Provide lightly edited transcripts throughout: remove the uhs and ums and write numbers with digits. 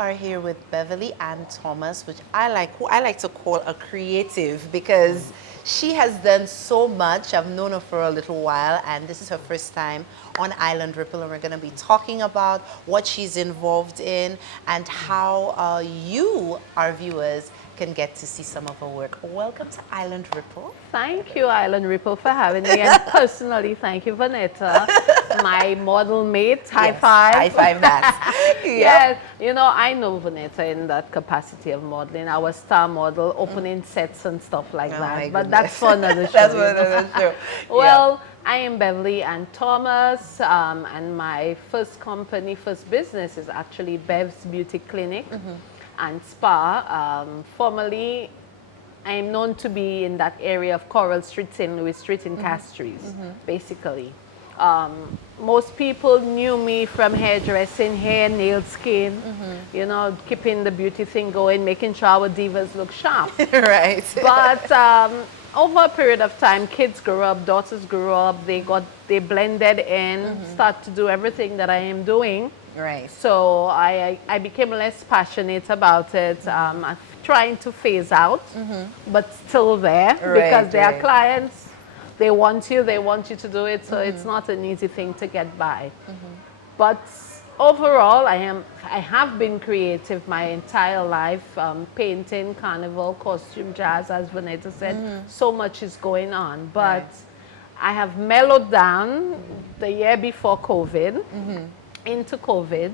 are here with Beverly and Thomas, who I like to call a creative because she has done so much. I've known her for a little while, and this is her first time on Island Ripple, and we're going to be talking about what she's involved in and how you, our viewers, can get to see some of her work. Welcome to Island Ripple. Thank you, Island Ripple, for having me. And personally, thank you, Vanessa, my model mate. High five. High five that. Yep. Yes, you know, I know Vanessa in that capacity of modeling. I was star model, opening sets and stuff like that. But that's for another show. That's for another show. Well, I am Beverly and Thomas, and my first business is actually Bev's Beauty Clinic and Spa. Formerly, I am known to be in that area of Coral Street, St. Louis Street in Castries, basically. Most people knew me from hairdressing, hair, nail, skin, you know, keeping the beauty thing going, making sure our divas look sharp. Right. But over a period of time, kids grew up, daughters grew up, they blended in, start to do everything that I am doing. Right. So I became less passionate about it. I'm trying to phase out, but still there because they are clients. They want you to do it. So it's not an easy thing to get by. But overall, I have been creative my entire life. Painting, carnival, costume, jazz, as Vanessa said. So much is going on. But I have mellowed down the year before COVID. Into COVID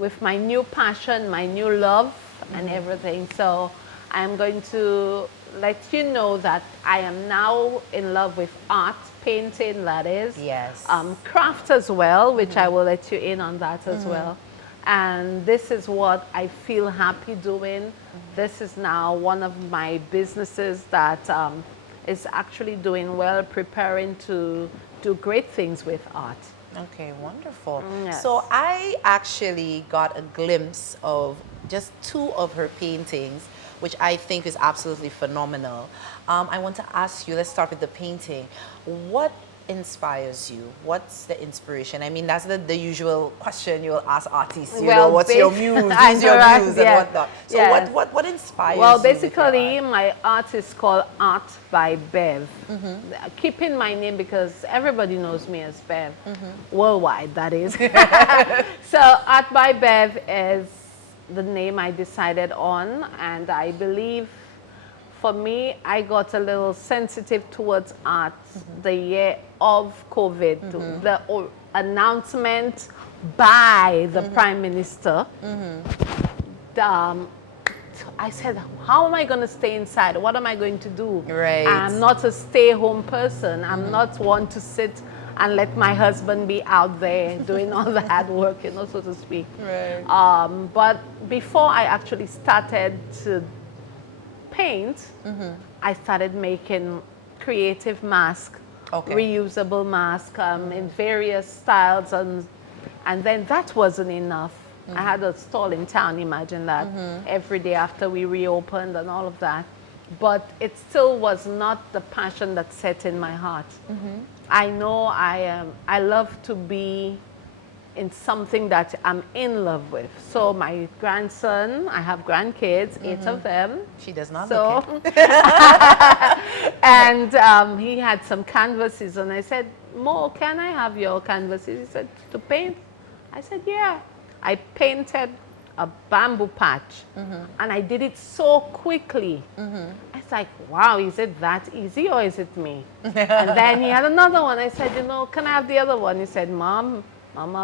with my new passion, my new love and everything. So I'm going to let you know that I am now in love with art, painting, that is. Yes. Craft as well, which I will let you in on that as well. And this is what I feel happy doing. This is now one of my businesses that is actually doing well, preparing to do great things with art. Okay, wonderful. Yes. So I actually got a glimpse of just two of her paintings, which I think is absolutely phenomenal. I want to ask you, let's start with the painting. What inspires you? What's the inspiration? I mean, that's the usual question you'll ask artists, you know, what's your muse, who's your muse and whatnot. So what inspires you? Well, basically, my art is called Art by Bev. Keeping my name because everybody knows me as Bev, worldwide, that is. So Art by Bev is the name I decided on, and I believe for me, I got a little sensitive towards art the year of COVID. The announcement by the Prime Minister. I said, how am I going to stay inside? What am I going to do? Right. I'm not a stay-home person. I'm not one to sit and let my husband be out there doing all the hard work, you know, so to speak. Right. But before I actually started to paint, I started making creative masks, reusable masks in various styles, and then that wasn't enough. I had a stall in town, imagine that, every day after we reopened and all of that. But it still was not the passion that set in my heart. I know I love to be in something that I'm in love with. So my grandson, I have grandkids, 8 of them. She does not so, look it. And he had some canvases, and I said, Mo, can I have your canvases? He said, to paint? I said, yeah. I painted a bamboo patch, and I did it so quickly. I was like, wow, is it that easy or is it me? And then he had another one. I said, you know, can I have the other one? He said, Mama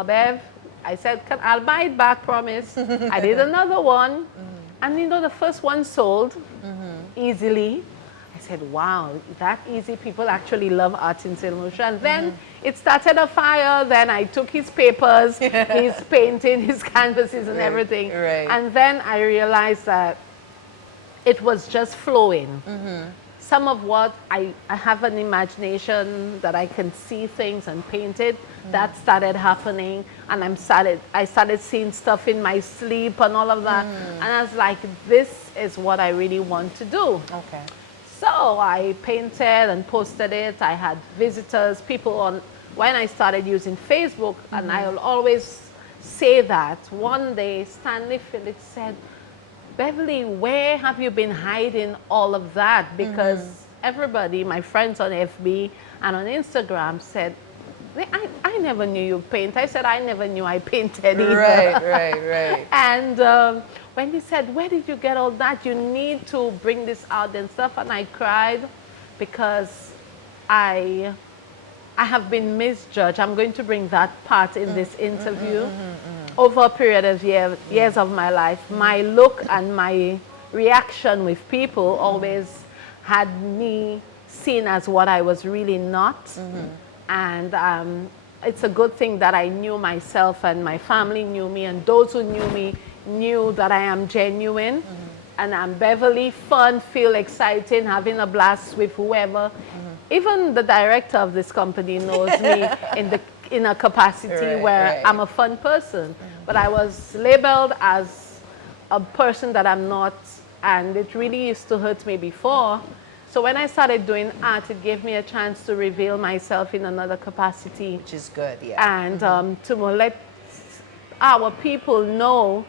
Bev. I said, I'll buy it back, promise. I did another one. And you know, the first one sold easily. I said, wow, that easy? People actually love art in St. Lucia. And then it started a fire. Then I took his papers, his painting, his canvases and everything. Right. And then I realized that it was just flowing. Some of what I have an imagination that I can see things and paint it. That started happening, and I started seeing stuff in my sleep and all of that. And I was like, this is what I really want to do. Okay. So I painted and posted it. I had visitors, people on, when I started using Facebook, and I will always say that. One day, Stanley Phillips said, Beverly, where have you been hiding all of that? Because everybody, my friends on FB and on Instagram said, I never knew you paint. I said, I never knew I painted either. Right. And when he said, where did you get all that? You need to bring this out and stuff. And I cried because I have been misjudged. I'm going to bring that part in this interview. Over a period of years of my life, my look and my reaction with people always had me seen as what I was really not. And it's a good thing that I knew myself and my family knew me, and those who knew me knew that I am genuine. And I'm Beverly, fun, feel exciting, having a blast with whoever. Even the director of this company knows me in a capacity where I'm a fun person. But I was labeled as a person that I'm not, and it really used to hurt me before. So when I started doing art, it gave me a chance to reveal myself in another capacity. Which is good, yeah. And to let our people know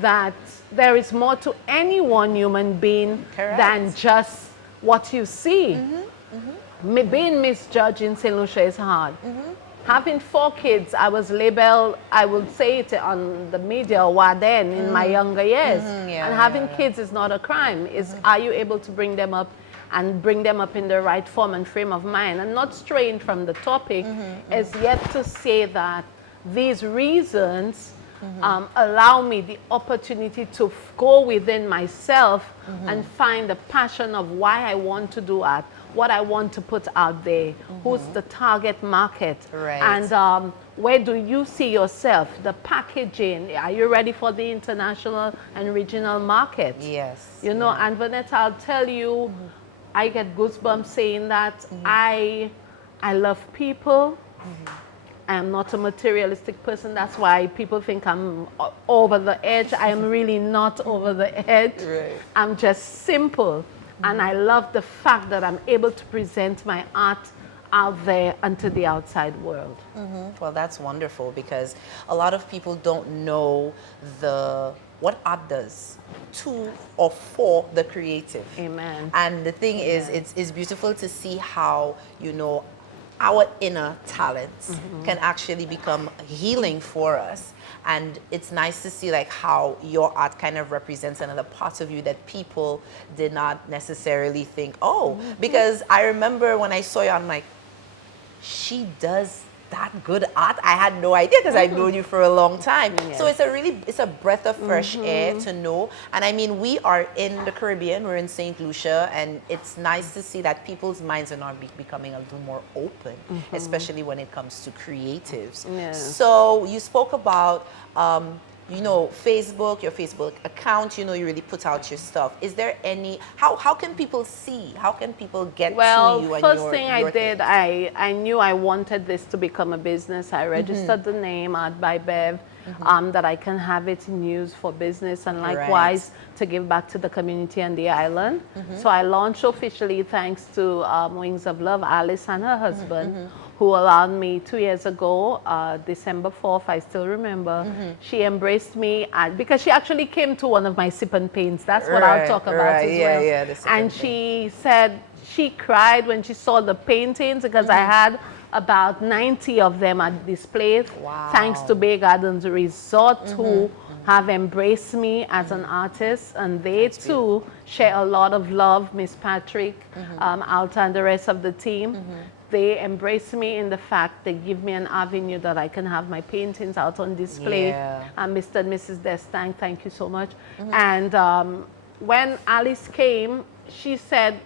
that there is more to any one human being than just what you see. Being misjudged in St. Lucia is hard. Having 4 kids, I was labeled, I would say it on the media, then in my younger years. And having kids is not a crime. It's are you able to bring them up and bring them up in the right form and frame of mind, and not straying from the topic, is yet to say that these reasons allow me the opportunity to go within myself and find the passion of why I want to do art, what I want to put out there, who's the target market, and where do you see yourself, the packaging, are you ready for the international and regional market? Yes. You know, and Vanessa, I'll tell you, I get goosebumps saying that. I love people. I am not a materialistic person. That's why people think I'm over the edge. I am really not over the edge. I'm just simple. And I love the fact that I'm able to present my art out there unto the outside world. Well, that's wonderful, because a lot of people don't know what art does to or for the creative. Amen. And the thing is, it's beautiful to see how, you know, our inner talents can actually become healing for us. And it's nice to see like how your art kind of represents another part of you that people did not necessarily think, oh, because I remember when I saw you, I'm like, she does that good art. I had no idea, because I've known you for a long time. So it's a breath of fresh air to know. And I mean, we are in the Caribbean, we're in St. Lucia, and it's nice to see that people's minds are now becoming a little more open, especially when it comes to creatives. So you spoke about you know, Facebook, your Facebook account, you know, you really put out your stuff. Is there any, how can people see? How can people get to you? Well, first thing I did, I knew I wanted this to become a business. I registered the name Art by Bev, that I can have it in use for business, and likewise to give back to the community and the island. So I launched officially thanks to Wings of Love, Alice and her husband, who allowed me 2 years ago, December 4th, I still remember. She embraced me because she actually came to one of my sip and paints. That's what I'll talk about as well. And she said she cried when she saw the paintings, because I had about 90 of them at display, thanks to Bay Gardens Resort, who have embraced me as an artist, and they too share a lot of love. Miss Patrick, Alta, and the rest of the team. They embrace me in the fact they give me an avenue that I can have my paintings out on display. And Mr. and Mrs. Destang, thank you so much. And when Alice came, she said,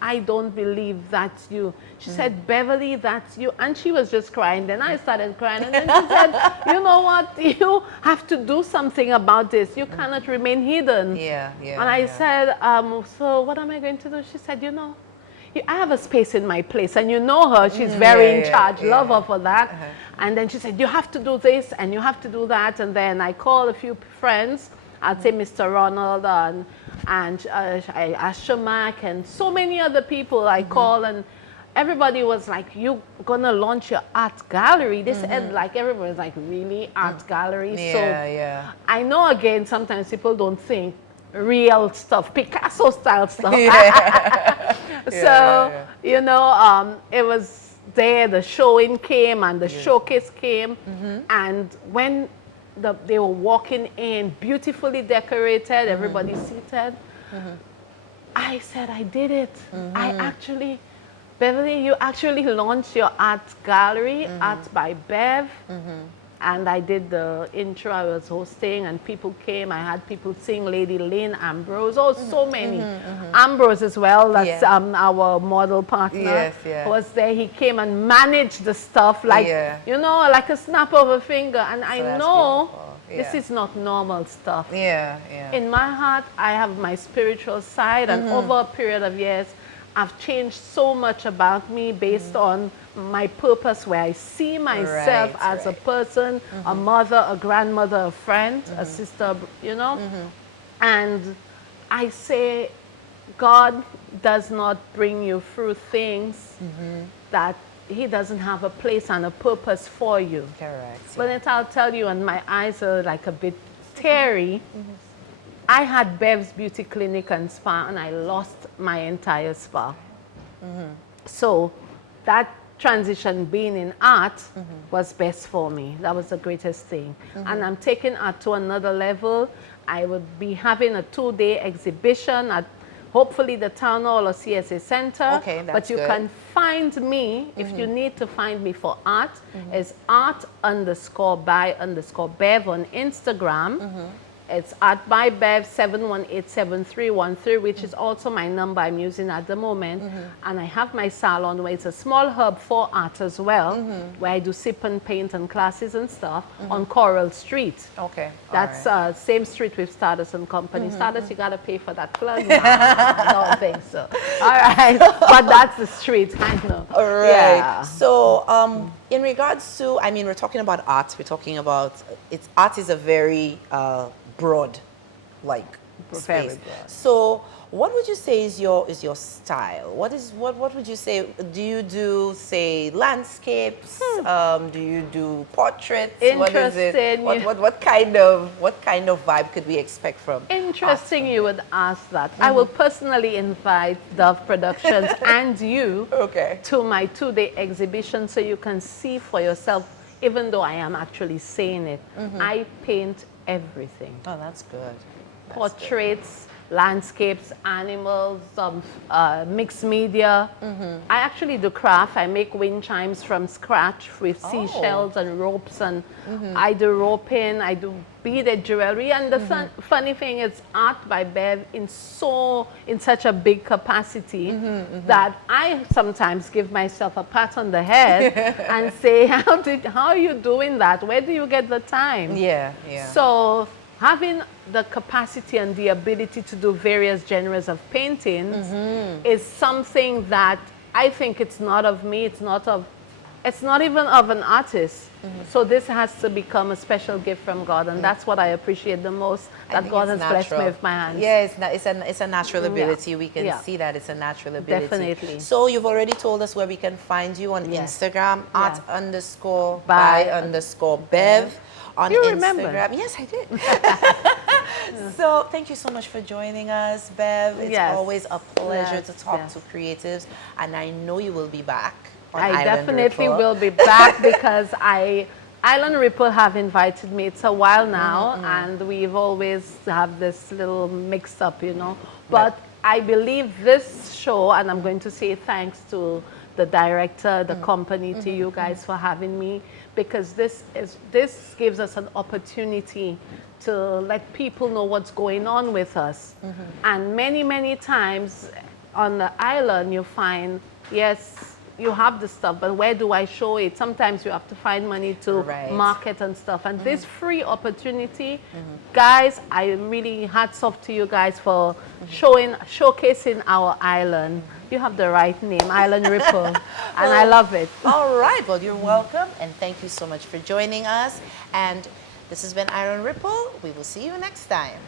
I don't believe that's you. She said, Beverly, that's you. And she was just crying. Then I started crying. And then she said, you know what? You have to do something about this. You cannot remain hidden. And I said, so what am I going to do? She said, you know, I have a space in my place, and you know her, she's very in charge, love her for that. And then she said, you have to do this and you have to do that. And then I called a few friends, I'd say Mr. Ronald and Ashamac and so many other people I call, and everybody was like, you gonna launch your art gallery? They said, like, everybody was like, really, art gallery? Yeah, So yeah. I know, again, sometimes people don't think real stuff, Picasso style stuff. So, Yeah. you know, it was there, the showing came and the showcase came. And when they were walking in, beautifully decorated, everybody seated, I said, I did it. I actually, Beverly, you actually launched your art gallery, Art by Bev. And I did the intro, I was hosting, and people came. I had people sing, Lady Lynn Ambrose, so many. Ambrose as well, that's our model partner, was there. He came and managed the stuff like, you know, like a snap of a finger. And I know this is not normal stuff. In my heart, I have my spiritual side, and over a period of years, I've changed so much about me based on my purpose, where I see myself as a person, a mother, a grandmother, a friend, a sister, you know. And I say, God does not bring you through things that he doesn't have a place and a purpose for you. Correct. But I'll tell you, and my eyes are like a bit teary, I had Bev's Beauty Clinic and Spa, and I lost my entire spa. So that transition, being in art, was best for me. That was the greatest thing. And I'm taking art to another level. I would be having a 2-day exhibition at hopefully the Town Hall or CSA Center. Okay, that's but you good. can find me, if you need to find me for art, is art_by_Bev on Instagram. It's Art by Bev 7187313, which is also my number I'm using at the moment. And I have my salon where it's a small hub for art as well, where I do sip and paint and classes and stuff on Coral Street. Okay. That's same street with Stardust and Company. Stardust, you gotta pay for that plug now. I don't think so. All right, but that's the street, I know. All right. Yeah. So, in regards to, I mean, we're talking about art. We're talking about, art is a very broad, like, Very space. broad. So, what would you say is your style? What would you say? Do you do, say, landscapes? Do you do portraits? What is it? Interesting. What kind of vibe could we expect from? Interesting you would ask that. I will personally invite Dove Productions and you to my 2-day exhibition so you can see for yourself, even though I am actually saying it. I paint everything. Oh, that's good. Portraits, landscapes, animals, mixed media. I actually do craft. I make wind chimes from scratch with seashells and ropes, and I do roping, I do beaded jewelry. And the funny thing is, Art by Bev in such a big capacity that I sometimes give myself a pat on the head and say, how are you doing that? Where do you get the time? Yeah. So having the capacity and the ability to do various genres of paintings is something that I think it's not of me, it's not even of an artist. So this has to become a special gift from God, and that's what I appreciate the most, that God has blessed me with my hands. Yeah, it's a natural ability. We can see that it's a natural ability. Definitely. So you've already told us where we can find you on Instagram, art_by_Bev on You Instagram. remember? Yes, I did. So thank you so much for joining us, Bev. It's always a pleasure to talk to creatives, and I know you will be back. I definitely will be back because Island Ripple have invited me. It's a while now, and we've always have this little mix-up, you know. But I believe this show, and I'm going to say thanks to the director, the company, to you guys for having me, because this gives us an opportunity to let people know what's going on with us. And many times on the island, you find, yes, you have the stuff, but where do I show it? Sometimes you have to find money to market and stuff. And this free opportunity, guys, I really hats off to you guys for showcasing our island. You have the right name, Island Ripple, and I love it. All right, well, you're welcome, and thank you so much for joining us. And this has been Island Ripple. We will see you next time.